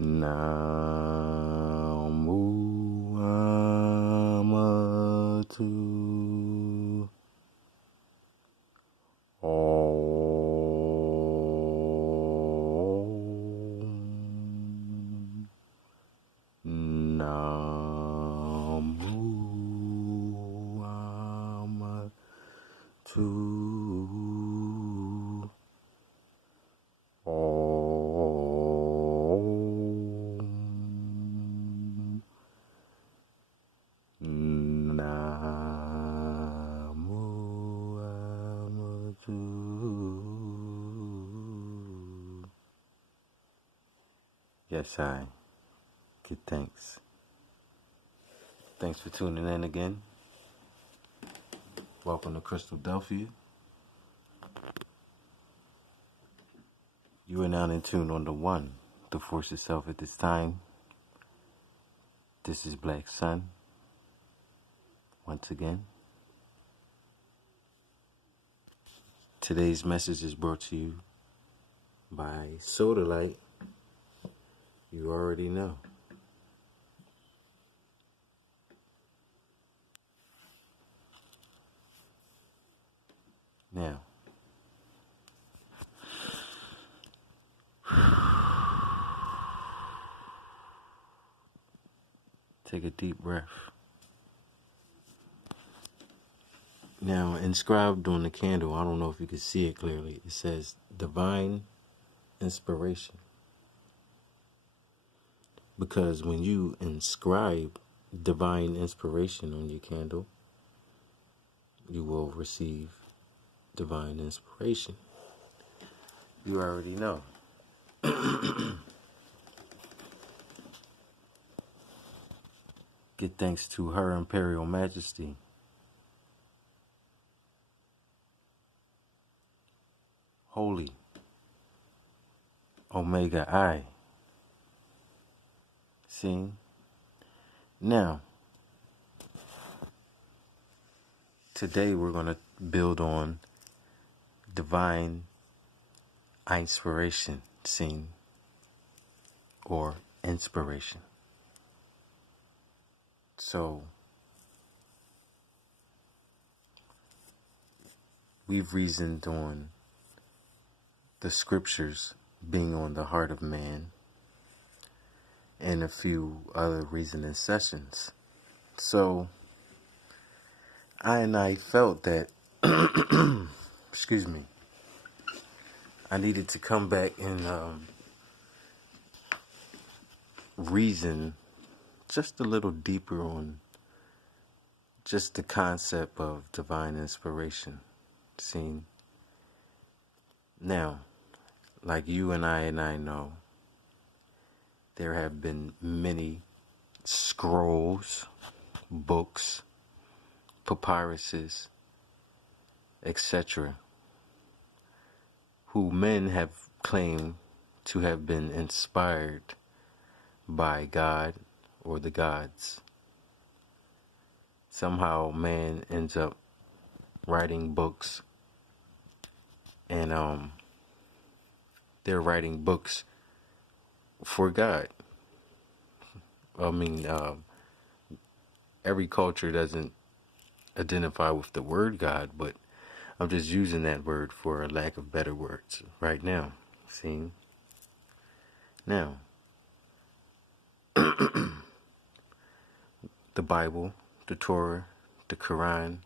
Namu Amatu Om Namu Amatu Namu Amatu. Yes, I give thanks. Thanks for tuning in again. Welcome to Crystaldelphia. You are now in tune on the one, the force itself at this time. This is Black Sun. Once again. Today's message is brought to you by Sodalite. You already know. Now, take a deep breath. Now, inscribed on the candle, I don't know if you can see it clearly, it says divine inspiration. Because when you inscribe divine inspiration on your candle, you will receive divine inspiration. You already know. Give thanks to Her Imperial Majesty, Holy Omega I. See? Now, today we're going to build on divine inspiration, scene, or inspiration. So, we've reasoned on the scriptures being on the heart of man and a few other reasoning sessions. So, I felt that, excuse me, I needed to come back and reason just a little deeper on just the concept of divine inspiration. See? Now, like you and I know, there have been many scrolls, books, papyruses, etc., who men have claimed to have been inspired by God or the gods. Somehow man ends up writing books, and they're writing books for God. I mean, every culture doesn't identify with the word God, but I'm just using that word for a lack of better words right now. See? Now, the Bible, the Torah, the Quran,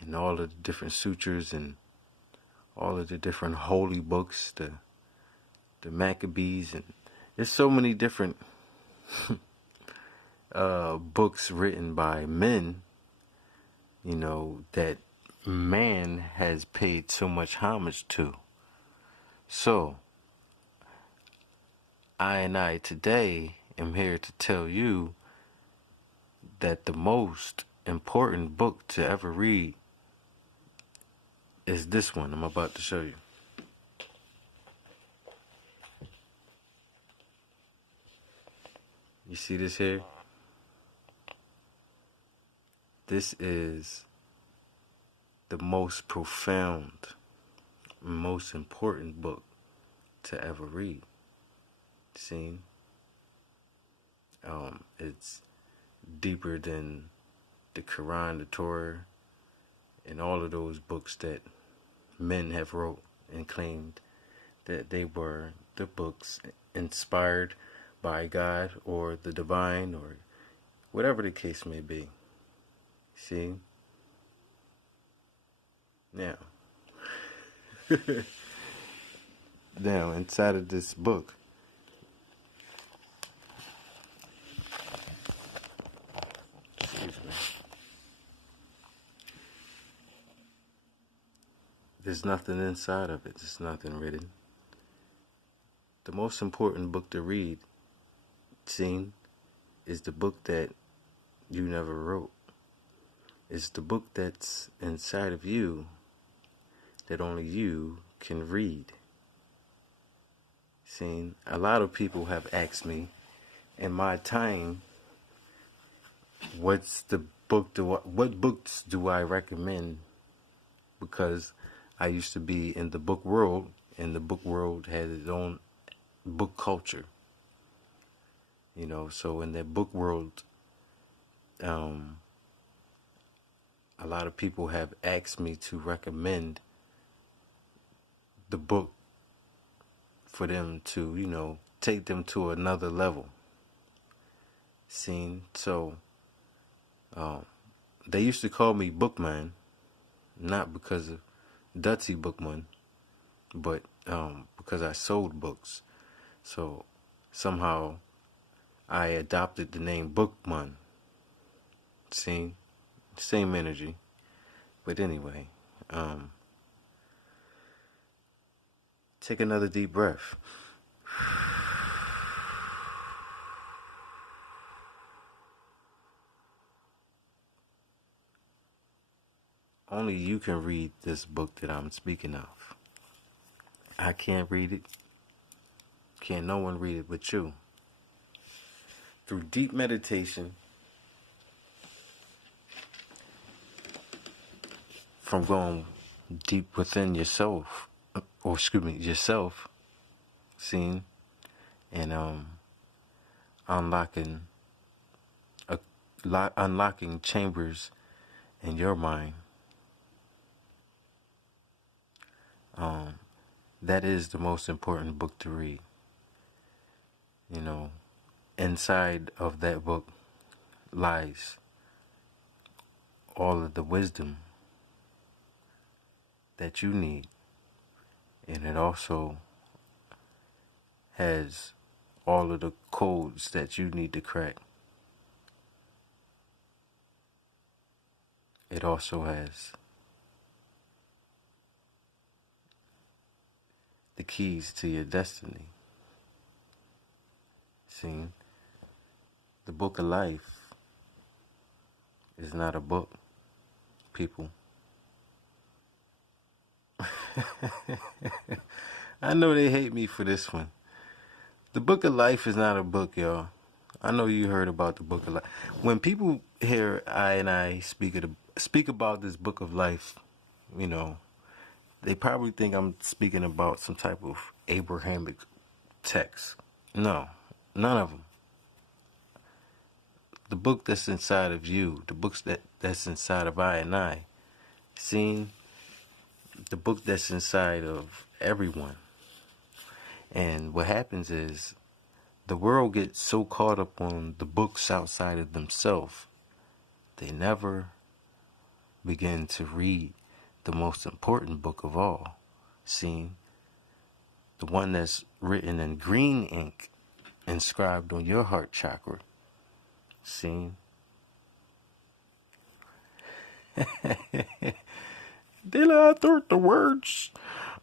and all of the different sutras and all of the different holy books, the Maccabees, and there's so many different books written by men, you know, that man has paid so much homage to. So, I today am here to tell you that the most important book to ever read is this one I'm about to show you. You see this here? This is the most profound, most important book to ever read. See, it's deeper than the Quran, the Torah, and all of those books that men have wrote and claimed that they were the books inspired by God or the divine or whatever the case may be. See? Now, now inside of this book, excuse me, there's nothing inside of it. There's nothing written. The most important book to read, seen, is the book that you never wrote. It's the book that's inside of you that only you can read. Seen, a lot of people have asked me in my time, what books do I recommend? Because I used to be in the book world, and the book world had its own book culture. You know, so in that book world, a lot of people have asked me to recommend the book for them to, you know, take them to another level. Seen, so they used to call me Bookman, not because of Dutty Bookman, but because I sold books. So somehow I adopted the name Bookman. See, same energy. But anyway, take another deep breath. Only you can read this book that I'm speaking of. I can't read it. Can't no one read it but you. Through deep meditation, from going deep within yourself, yourself, seen, and unlocking unlocking chambers in your mind. That is the most important book to read. You know, inside of that book lies all of the wisdom that you need, and it also has all of the codes that you need to crack. It also has the keys to your destiny. See, the book of life is not a book, people. I know they hate me for this one. The book of life is not a book, y'all. I know you heard about the book of life. When people hear I speak about this book of life, you know, they probably think I'm speaking about some type of Abrahamic text. No, none of them. The book that's inside of you, the books that's inside of I, seen, the book that's inside of everyone. And what happens is the world gets so caught up on the books outside of themselves, they never begin to read the most important book of all. See, the one that's written in green ink, inscribed on your heart chakra. See? I thought the words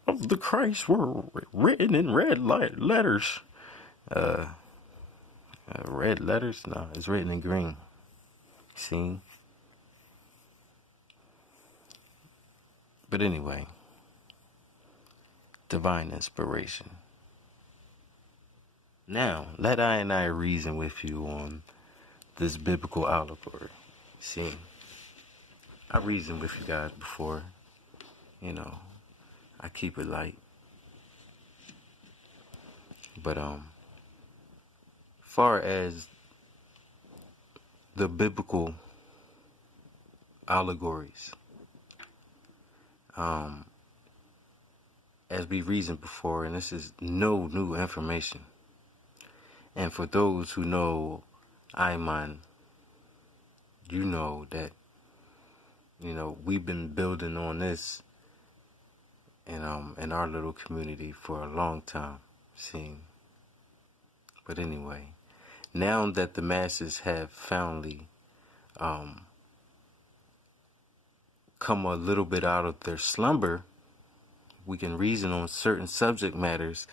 of the Christ were written in red letters. Red letters? No, it's written in green. See? But anyway, divine inspiration. Now, let I reason with you on this biblical allegory. See, I reasoned with you guys before. You know, I keep it light. But far as the biblical allegories, as we reasoned before, and this is no new information. And for those who know Ayman, you know that, we've been building on this in our little community for a long time, seeing. But anyway, now that the masses have finally come a little bit out of their slumber, we can reason on certain subject matters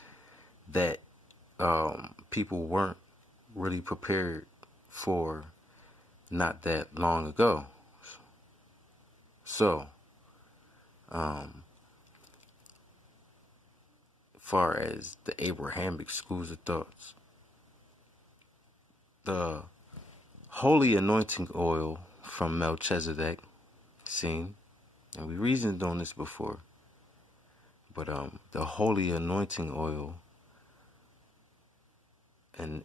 that people weren't really prepared for not that long ago. So, far as the Abrahamic schools of thoughts, the holy anointing oil from Melchizedek, seen, and we reasoned on this before, but the holy anointing oil and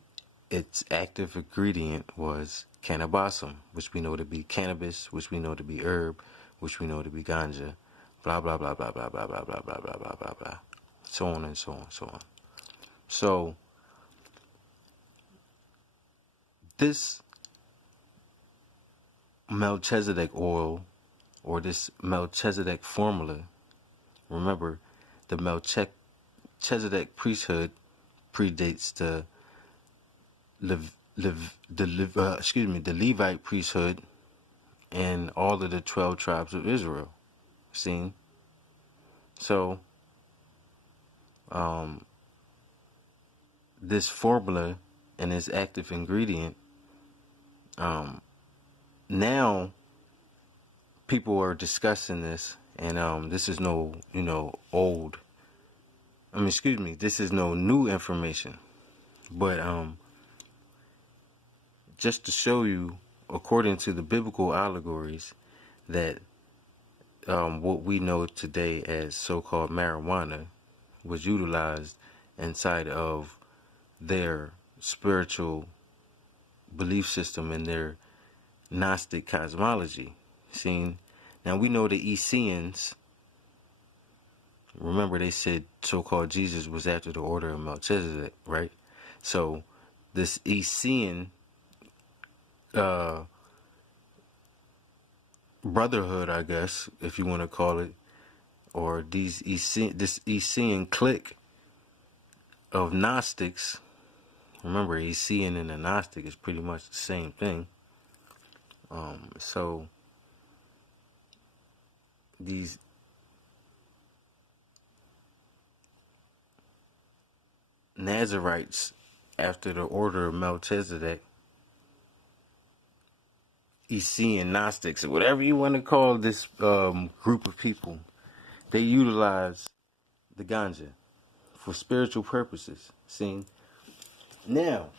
its active ingredient was cannabisum, which we know to be cannabis, which we know to be herb, which we know to be ganja, blah blah blah blah blah blah blah blah blah blah blah blah blah, so on and so on, so on. So this Melchizedek oil, or this Melchizedek formula, remember, the Melchizedek priesthood predates the Levite priesthood and all of the 12 tribes of Israel. Seen? So, this formula and its active ingredient, now people are discussing this, and this is no, this is no new information, but just to show you, according to the biblical allegories, that what we know today as so-called marijuana was utilized inside of their spiritual belief system and their Gnostic cosmology. Seen? Now we know the Essenes, remember they said so-called Jesus was after the order of Melchizedek, right? So this Essene brotherhood, I guess, if you want to call it, or this Essene clique of Gnostics. Remember, Essene and a Gnostic is pretty much the same thing. So these Nazarites, after the order of Melchizedek, Essene Gnostics, or whatever you want to call this group of people, they utilize the ganja for spiritual purposes. Seen? Now,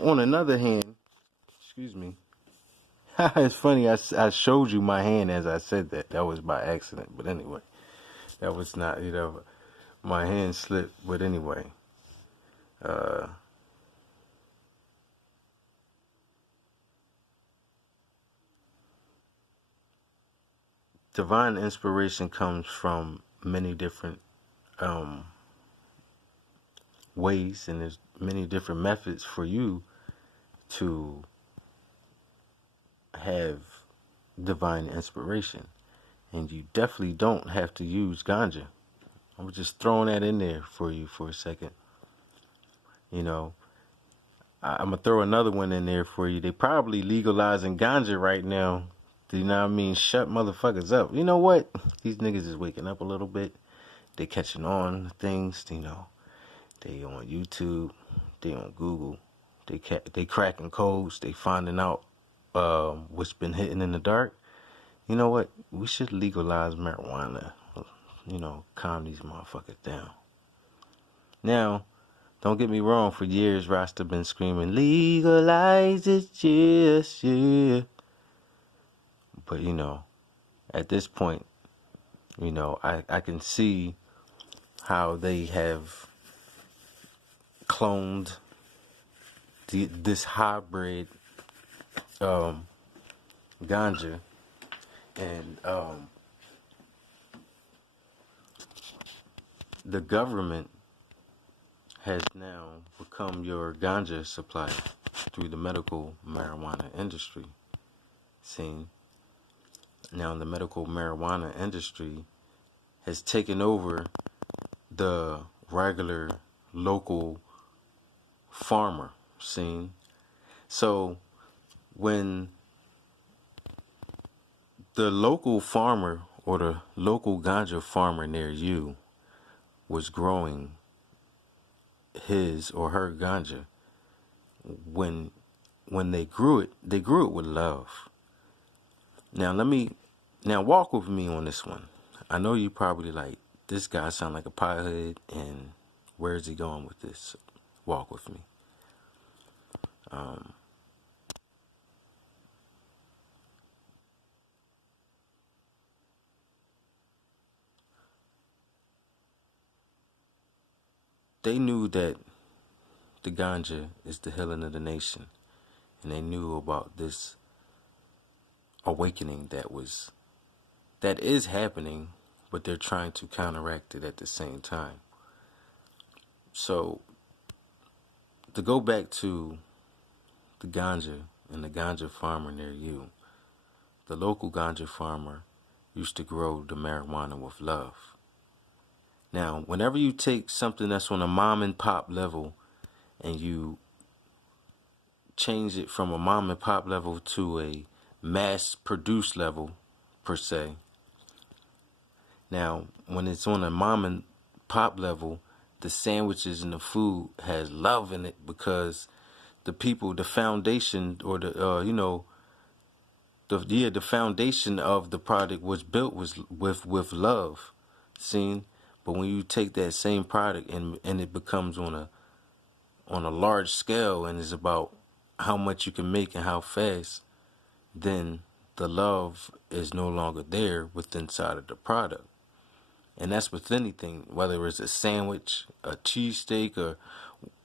on another hand, excuse me, it's funny, I showed you my hand as I said that. That was by accident, but anyway, that was not, my hand slipped, but anyway. Divine inspiration comes from many different ways, and there's many different methods for you to have divine inspiration, and you definitely don't have to use ganja. I'm just throwing that in there for you for a second. I'm gonna throw another one in there for you. They probably legalizing ganja right now. Do you know what I mean? Shut motherfuckers up. You know what? These niggas is waking up a little bit. They catching on to things. They on YouTube. They on Google. They cracking codes. They finding out what's been hitting in the dark. You know what? We should legalize marijuana. Calm these motherfuckers down. Now, don't get me wrong. For years, Rasta been screaming, legalize it, yes, yeah. But, at this point, I can see how they have cloned this hybrid ganja, and the government has now become your ganja supplier through the medical marijuana industry. See, now the medical marijuana industry has taken over the regular local farmer scene. So when the local farmer or the local ganja farmer near you was growing his or her ganja, when they grew it with love. Now walk with me on this one. I know you probably like, this guy sound like a pothead, and where is he going with this? Walk with me. They knew that the ganja is the healing of the nation, and they knew about this awakening that is happening, but they're trying to counteract it at the same time. So to go back to the ganja and the ganja farmer near you, the local ganja farmer used to grow the marijuana with love. Now, whenever you take something that's on a mom and pop level and you change it from a mom and pop level to a mass produced level, per se. Now, when it's on a mom and pop level, the sandwiches and the food has love in it, because the people, the foundation, or the foundation of the product was built with love, seen. But when you take that same product and it becomes on a large scale, and it's about how much you can make and how fast, then the love is no longer there within inside of the product. And that's with anything, whether it's a sandwich, a cheesesteak, or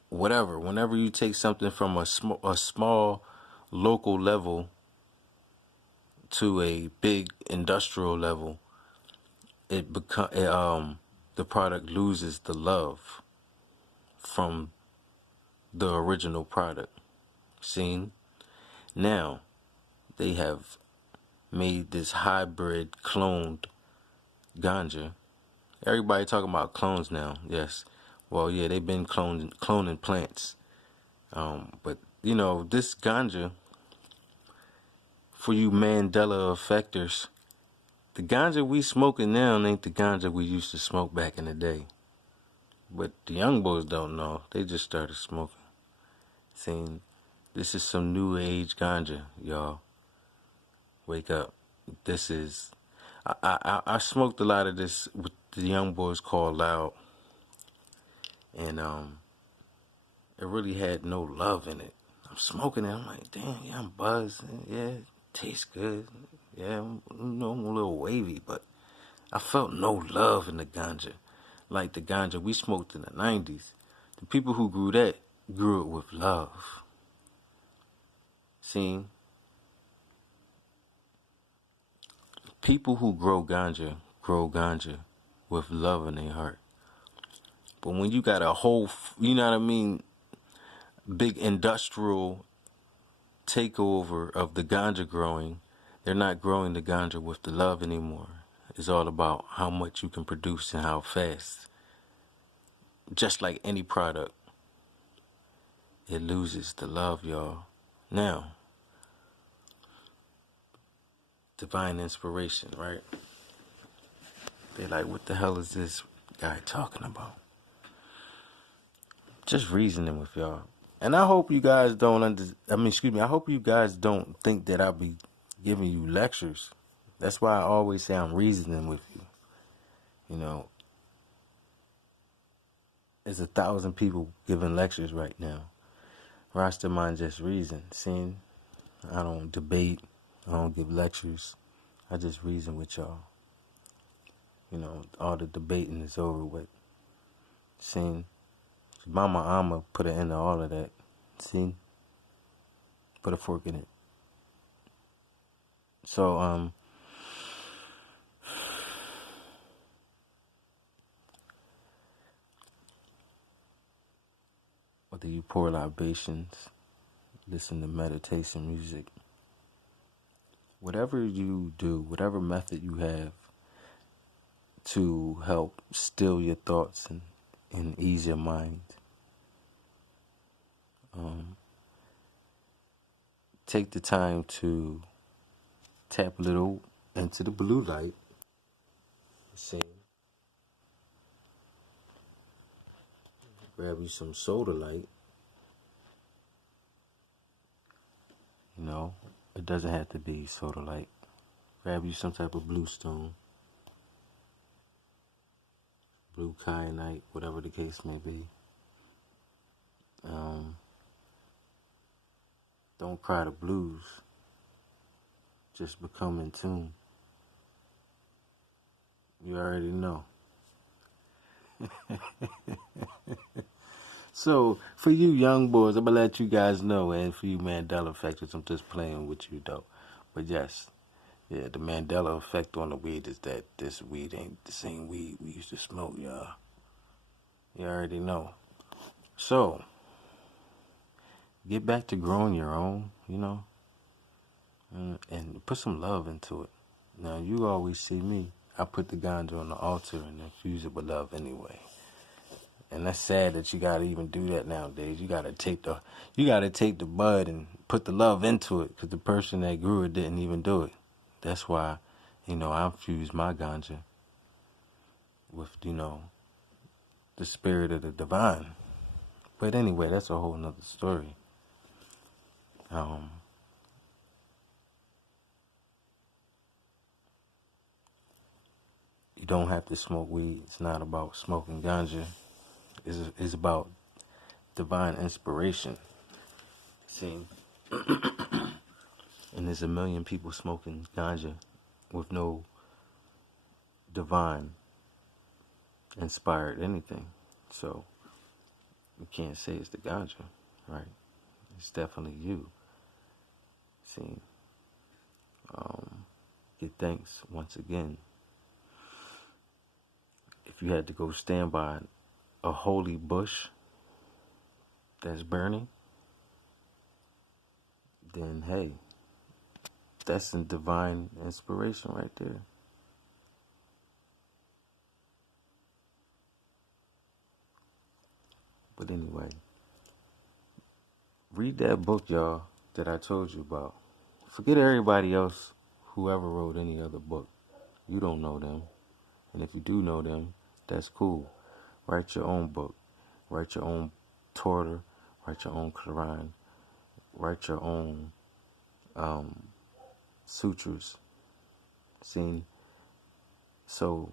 whatever. Whenever you take something from a small local level to a big industrial level, the product loses the love from the original product. Seen? Now, they have made this hybrid cloned ganja. Everybody talking about clones now. Yes. Well, yeah, they've been cloning plants. But, this ganja, for you Mandela effectors, the ganja we smoking now ain't the ganja we used to smoke back in the day. But the young boys don't know. They just started smoking. Saying, this is some new age ganja, y'all. Wake up. This is... I smoked a lot of this with the young boys called Loud. And it really had no love in it. I'm smoking it. I'm like, damn, yeah, I'm buzzed. Yeah, it tastes good. Yeah, I'm a little wavy, but I felt no love in the ganja. Like the ganja we smoked in the 90s. The people who grew that grew it with love. See? People who grow ganja with love in their heart. But when you got a whole, big industrial takeover of the ganja growing, they're not growing the ganja with the love anymore. It's all about how much you can produce and how fast. Just like any product, it loses the love, y'all. Now, divine inspiration, right? They like, what the hell is this guy talking about? Just reasoning with y'all. And I hope you guys I hope you guys don't think that I'll be giving you lectures. That's why I always say I'm reasoning with you. There's 1,000 people giving lectures right now. Rastaman just reason. See, I don't debate. I don't give lectures. I just reason with y'all. All the debating is over with. See, Mama Amma put an end to all of that. See? Put a fork in it. So, whether you pour libations, listen to meditation music, whatever you do, whatever method you have to help still your thoughts and ease your mind, take the time to tap a little into the blue light. See, grab you some sodalite. You know, it doesn't have to be sodalite. Grab you some type of blue stone, blue kyanite, whatever the case may be. Don't cry the blues. Just become in tune. You already know. So, for you young boys, I'm going to let you guys know, and for you Mandela effectors, I'm just playing with you, though. But yes, yeah, the Mandela effect on the weed is that this weed ain't the same weed we used to smoke, y'all. You already know. So, get back to growing your own, you know, and put some love into it. Now, you always see me. I put the ganja on the altar and infuse it with love anyway. And that's sad that you gotta even do that nowadays. You gotta take the bud and put the love into it, because the person that grew it didn't even do it. That's why, I infuse my ganja with, the spirit of the divine. But anyway, that's a whole nother story. You don't have to smoke weed. It's not about smoking ganja. It's about divine inspiration. See? And there's a million people smoking ganja with no divine inspired anything. So you can't say it's the ganja, right? It's definitely you. See? Give thanks once again. If you had to go stand by a holy bush that's burning, then hey, that's a divine inspiration right there. But anyway, read that book, y'all, that I told you about. Forget everybody else, whoever wrote any other book. You don't know them. And if you do know them, that's cool. Write your own book. Write your own Torah. Write your own Quran. Write your own sutras. See? So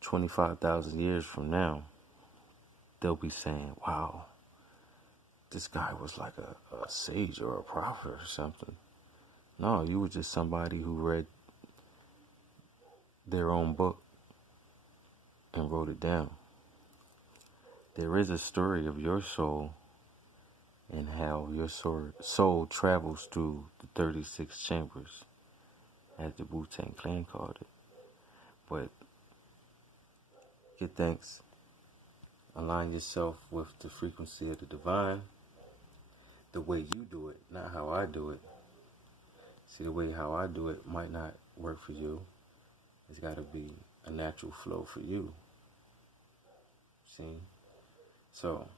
25,000 years from now, they'll be saying, wow, this guy was like a sage or a prophet or something. No, you were just somebody who read their own book and wrote it down. There is a story of your soul and how your soul travels through the 36 chambers, as the Wu-Tang Clan called it. But give thanks. Align yourself with the frequency of the divine, the way you do it, not how I do it. See, the way how I do it might not work for you. It's got to be a natural flow for you. See? So,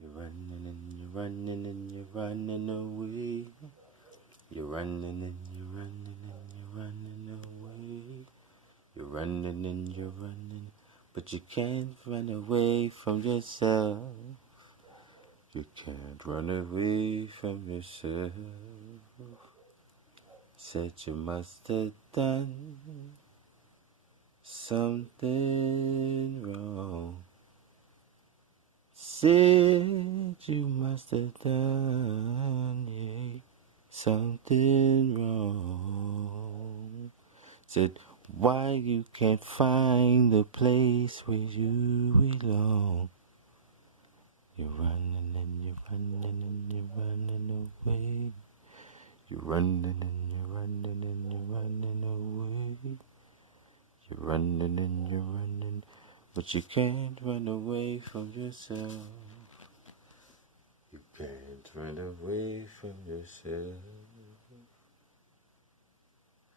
you're running and you're running and you're running away. You're running and you're running and you're running away. You're running and you're running, but you can't run away from yourself. You can't run away from yourself. Said you must have done something wrong. Said you must have done something wrong. Said Why you can't find the place where you belong. You're running and you're running and you're running away. You're running and you're running and you're running away. You're running and you're running, but you can't run away from yourself. You can't run away from yourself.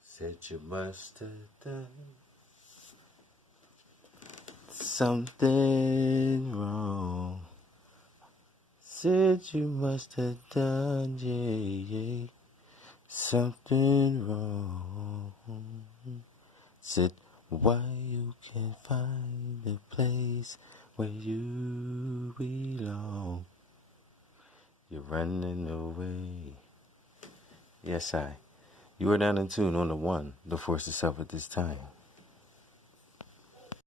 Said you must have done something wrong. Said you must have done, yeah, something wrong. Said why you can't find the place where you belong. You're running away. Yes, you are down in tune on the one, the force itself at this time.